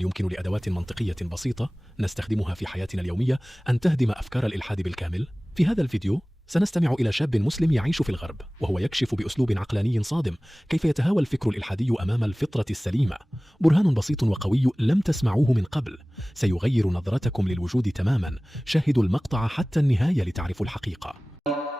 هل يمكن لأدوات منطقية بسيطة نستخدمها في حياتنا اليومية أن تهدم أفكار الإلحاد بالكامل؟ في هذا الفيديو سنستمع إلى شاب مسلم يعيش في الغرب، وهو يكشف بأسلوب عقلاني صادم كيف يتهاوى الفكر الإلحادي أمام الفطرة السليمة. برهان بسيط وقوي لم تسمعوه من قبل، سيغير نظرتكم للوجود تماما. شاهدوا المقطع حتى النهاية لتعرفوا الحقيقة.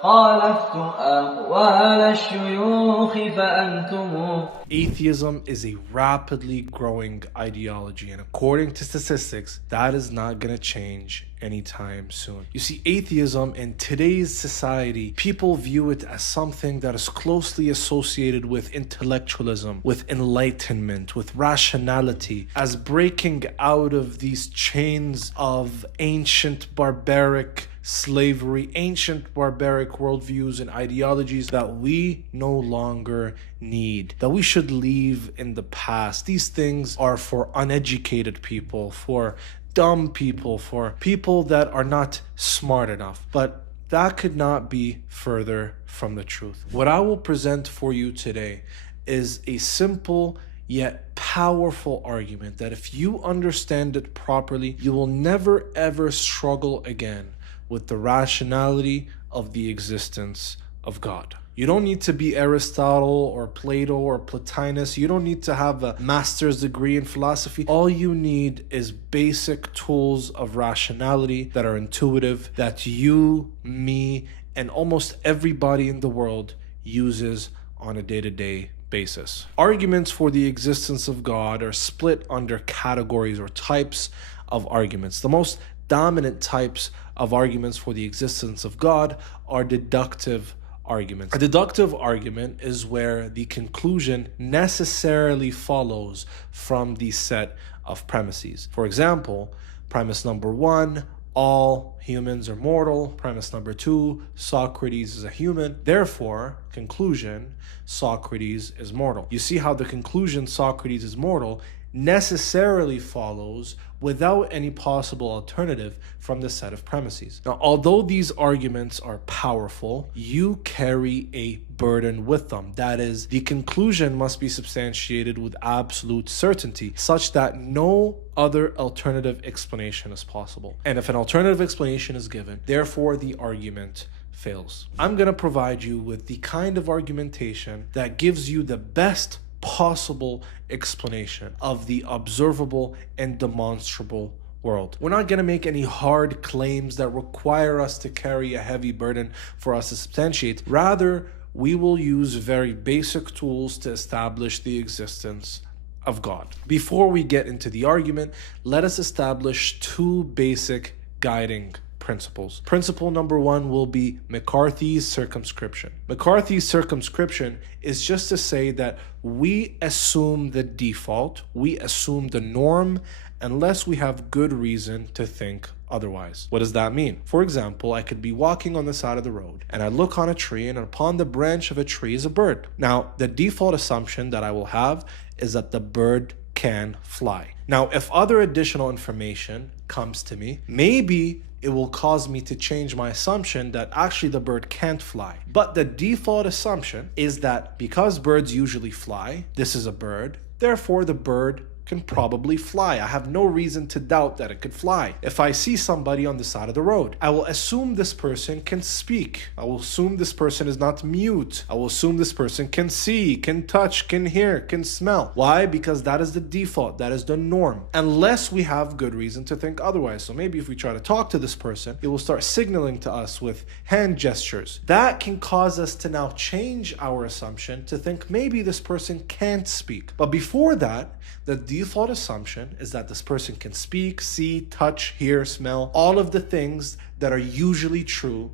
خالفت أقوال الشيوخ فأنتم. Atheism is a rapidly growing ideology, and according to statistics, that is not going to change anytime soon. You see, atheism in today's society, people view it as something that is closely associated with intellectualism, with enlightenment, with rationality, as breaking out of these chains of ancient barbaric slavery, ancient barbaric worldviews and ideologies that we no longer need, that we should leave in the past. These things are for uneducated people, for dumb people, for people that are not smart enough. But that could not be further from the truth. What I will present for you today is a simple yet powerful argument that if you understand it properly, you will never ever struggle again with the rationality of the existence of God. You don't need to be Aristotle or Plato or Plotinus. You don't need to have a master's degree in philosophy. All you need is basic tools of rationality that are intuitive, that you, me, and almost everybody in the world uses on a day-to-day basis. Arguments for the existence of God are split under categories or types of arguments. The most dominant types of arguments for the existence of God are deductive arguments. A deductive argument is where the conclusion necessarily follows from the set of premises. For example, premise number 1, all humans are mortal. Premise number 2, Socrates is a human. Therefore, conclusion, Socrates is mortal. You see how the conclusion, Socrates is mortal, necessarily follows without any possible alternative from the set of premises. Now, although these arguments are powerful, you carry a burden with them. That is, the conclusion must be substantiated with absolute certainty, such that no other alternative explanation is possible. And if an alternative explanation is given, therefore the argument fails. I'm going to provide you with the kind of argumentation that gives you the best possible explanation of the observable and demonstrable world. We're not going to make any hard claims that require us to carry a heavy burden for us to substantiate. Rather, we will use very basic tools to establish the existence of God. Before we get into the argument, let us establish two basic guiding principles. Principle number 1 will be McCarthy's circumscription. McCarthy's circumscription is just to say that we assume the default, we assume the norm, unless we have good reason to think otherwise. What does that mean? For example, I could be walking on the side of the road and I look on a tree, and upon the branch of a tree is a bird. Now, the default assumption that I will have is that the bird can fly. Now, if other additional information comes to me, maybe it will cause me to change my assumption that actually the bird can't fly. But the default assumption is that because birds usually fly, this is a bird, therefore the bird can probably fly. I have no reason to doubt that it could fly. If I see somebody on the side of the road, I will assume this person can speak. I will assume this person is not mute. I will assume this person can see, can touch, can hear, can smell. Why? Because that is the default. That is the norm. Unless we have good reason to think otherwise. So maybe if we try to talk to this person, it will start signaling to us with hand gestures. That can cause us to now change our assumption to think maybe this person can't speak. But before that, the default assumption is that this person can speak, see, touch, hear, smell, all of the things that are usually true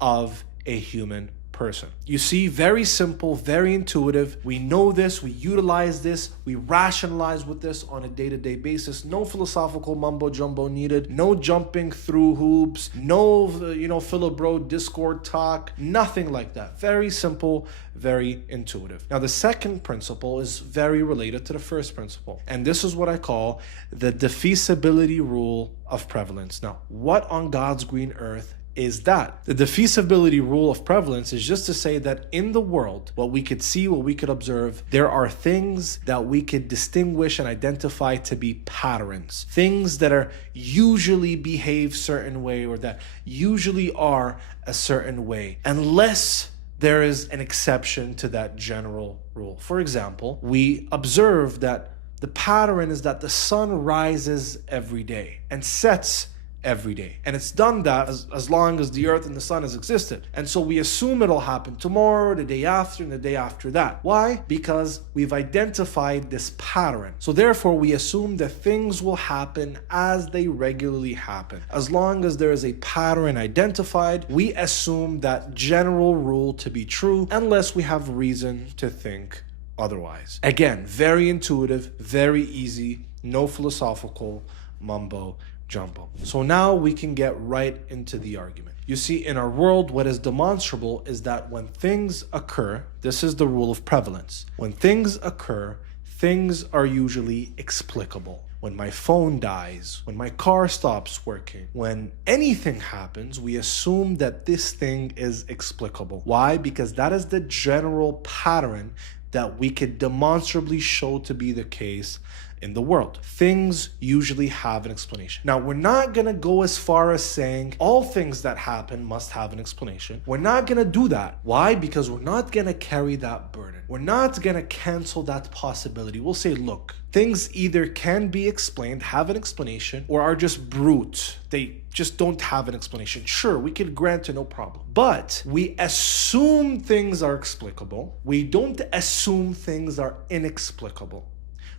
of a human person. You see, very simple, very intuitive. We know this, we utilize this, we rationalize with this on a day-to-day basis. No philosophical mumbo jumbo needed, no jumping through hoops, no, Philibro Discord talk, nothing like that. Very simple, very intuitive. Now, the second principle is very related to the first principle, and this is what I call the defeasibility rule of prevalence. Now, what on God's green earth is that? The defeasibility rule of prevalence is just to say that in the world, what we could see, what we could observe, there are things that we could distinguish and identify to be patterns. Things that are usually behave certain way or that usually are a certain way, unless there is an exception to that general rule. For example, we observe that the pattern is that the sun rises every day and sets every day. And it's done that as long as the earth and the sun has existed. And so we assume it'll happen tomorrow, the day after, and the day after that. Why? Because we've identified this pattern. So therefore, we assume that things will happen as they regularly happen. As long as there is a pattern identified, we assume that general rule to be true unless we have reason to think otherwise. Again, very intuitive, very easy, no philosophical mumbo jumbo. So now we can get right into the argument. You see, in our world, what is demonstrable is that when things occur, this is the rule of prevalence. When things occur, things are usually explicable. When my phone dies, when my car stops working, when anything happens, we assume that this thing is explicable. Why? Because that is the general pattern that we could demonstrably show to be the case in the world. Things usually have an explanation. Now, we're not gonna go as far as saying all things that happen must have an explanation. We're not gonna do that. Why? Because we're not gonna carry that burden. We're not gonna cancel that possibility. We'll say, look, things either can be explained, have an explanation, or are just brute. They just don't have an explanation. Sure, we could grant it, no problem. But we assume things are explicable. We don't assume things are inexplicable.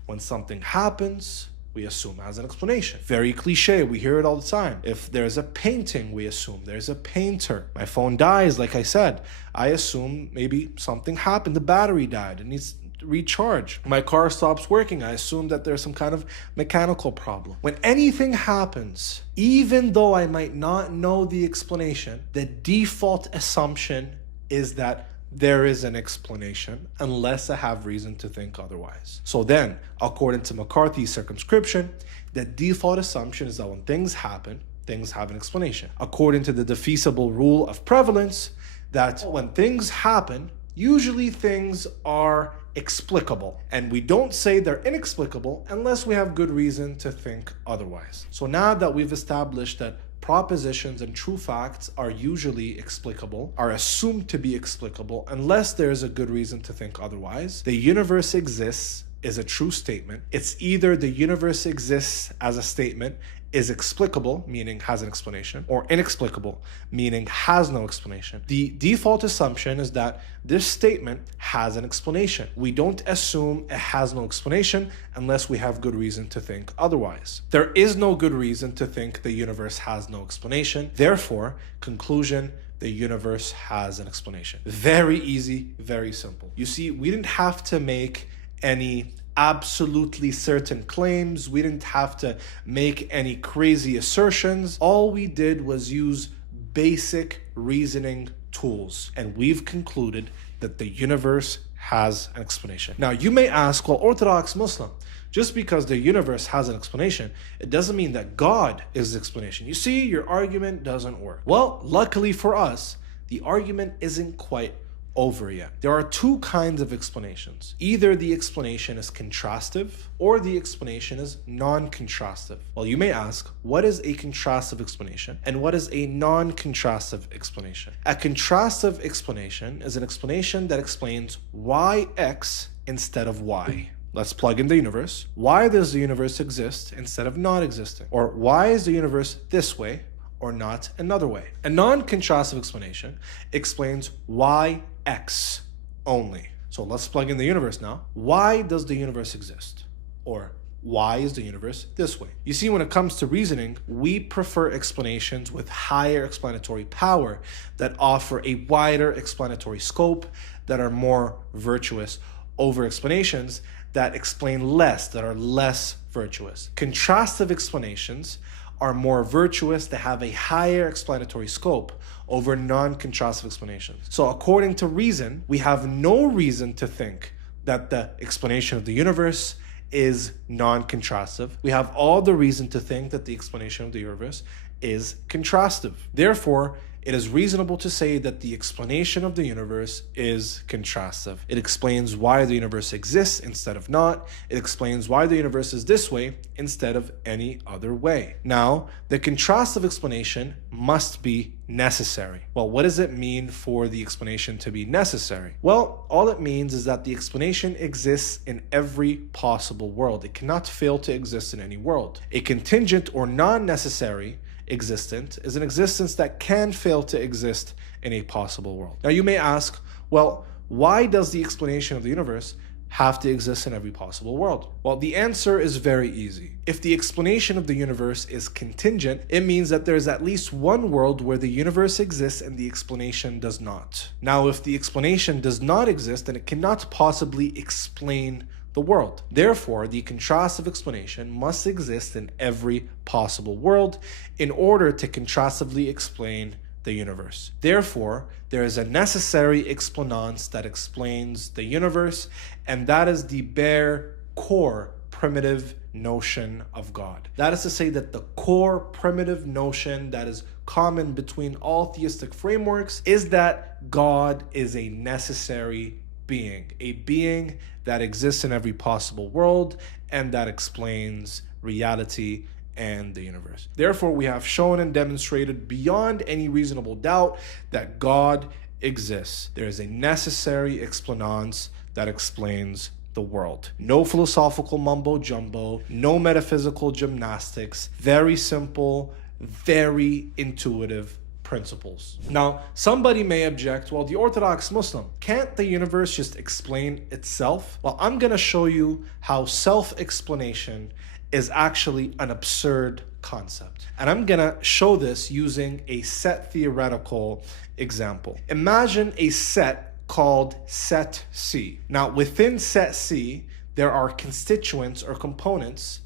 When something happens, we assume it has an explanation. Very cliche, we hear it all the time. If there's a painting, we assume there's a painter. My phone dies, like I said, I assume maybe something happened, the battery died, it needs to recharge. My car stops working, I assume that there's some kind of mechanical problem. When anything happens, even though I might not know the explanation, the default assumption is that there is an explanation unless I have reason to think otherwise. So then, according to McCarthy's circumscription, the default assumption is that when things happen, things have an explanation. According to the defeasible rule of prevalence, that when things happen, usually things are explicable. And we don't say they're inexplicable unless we have good reason to think otherwise. So now that we've established that propositions and true facts are usually explicable, are assumed to be explicable unless there is a good reason to think otherwise, the universe exists is a true statement. It's either the universe exists as a statement is explicable, meaning has an explanation, or inexplicable, meaning has no explanation. The default assumption is that this statement has an explanation. We don't assume it has no explanation unless we have good reason to think otherwise. There is no good reason to think the universe has no explanation. Therefore, conclusion, the universe has an explanation. Very easy, very simple. You see, we didn't have to make any absolutely certain claims. We didn't have to make any crazy assertions. All we did was use basic reasoning tools, and we've concluded that the universe has an explanation. Now, you may ask, well, Orthodox Muslim, just because the universe has an explanation, it doesn't mean that God is the explanation. You see, your argument doesn't work. Well, luckily for us, the argument isn't quite over yet. There are two kinds of explanations. Either the explanation is contrastive or the explanation is non-contrastive. Well, you may ask, what is a contrastive explanation and what is a non-contrastive explanation? A contrastive explanation is an explanation that explains why X instead of Y. Let's plug in the universe. Why does the universe exist instead of not existing? Or why is the universe this way or not another way? A non-contrastive explanation explains why X only. So let's plug in the universe now. Why does the universe exist? Or why is the universe this way? You see, when it comes to reasoning, we prefer explanations with higher explanatory power that offer a wider explanatory scope, that are more virtuous, over explanations that explain less, that are less virtuous. Contrastive explanations are more virtuous, they have a higher explanatory scope over non-contrastive explanations. So according to reason, we have no reason to think that the explanation of the universe is non-contrastive. We have all the reason to think that the explanation of the universe is contrastive. Therefore, it is reasonable to say that the explanation of the universe is contrastive. It explains why the universe exists instead of not. It explains why the universe is this way instead of any other way. Now, the contrastive explanation must be necessary. Well, what does it mean for the explanation to be necessary? Well, all it means is that the explanation exists in every possible world. It cannot fail to exist in any world. A contingent or non-necessary existence is an existence that can fail to exist in a possible world. Now you may ask, well, why does the explanation of the universe have to exist in every possible world? Well, the answer is very easy. If the explanation of the universe is contingent, it means that there's at least one world where the universe exists and the explanation does not. Now, if the explanation does not exist, then it cannot possibly explain the world. Therefore, the contrastive explanation must exist in every possible world in order to contrastively explain the universe. Therefore, there is a necessary explanans that explains the universe, and that is the bare core primitive notion of God. That is to say that the core primitive notion that is common between all theistic frameworks is that God is a necessary being, a being that exists in every possible world and that explains reality and the universe. Therefore, we have shown and demonstrated beyond any reasonable doubt that God exists. There is a necessary explanans that explains the world. No philosophical mumbo jumbo, no metaphysical gymnastics, very simple, very intuitive principles. Now, somebody may object, well, the Orthodox Muslim, can't the universe just explain itself? Well, I'm going to show you how self-explanation is actually an absurd concept. And I'm going to show this using a set theoretical example. Imagine a set called set C. Now, within set C, there are constituents or components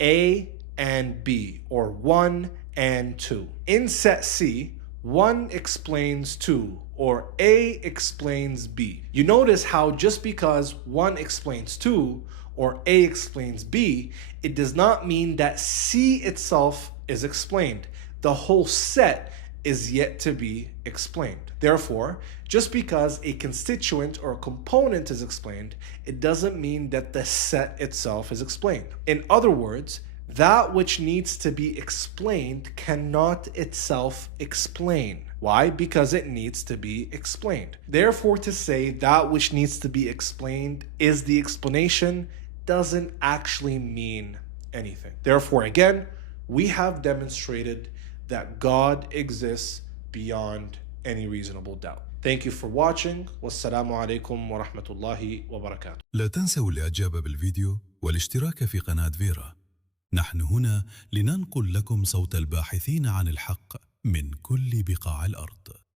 A and B, or 1 and 2. In set C, 1 explains 2, or A explains B. You notice how just because 1 explains 2, or A explains B, it does not mean that C itself is explained. The whole set is yet to be explained. Therefore, just because a constituent or a component is explained, it doesn't mean that the set itself is explained. In other words, that which needs to be explained cannot itself explain. Why? Because it needs to be explained. Therefore, to say that which needs to be explained is the explanation doesn't actually mean anything. Therefore, again, we have demonstrated that God exists beyond any reasonable doubt. Thank you for watching. Wassalamu alaikum wa rahmatullahi wa barakatuh. لا تنسوا الإعجاب بالفيديو والاشتراك في قناة فيرا. نحن هنا لننقل لكم صوت الباحثين عن الحق من كل بقاع الأرض.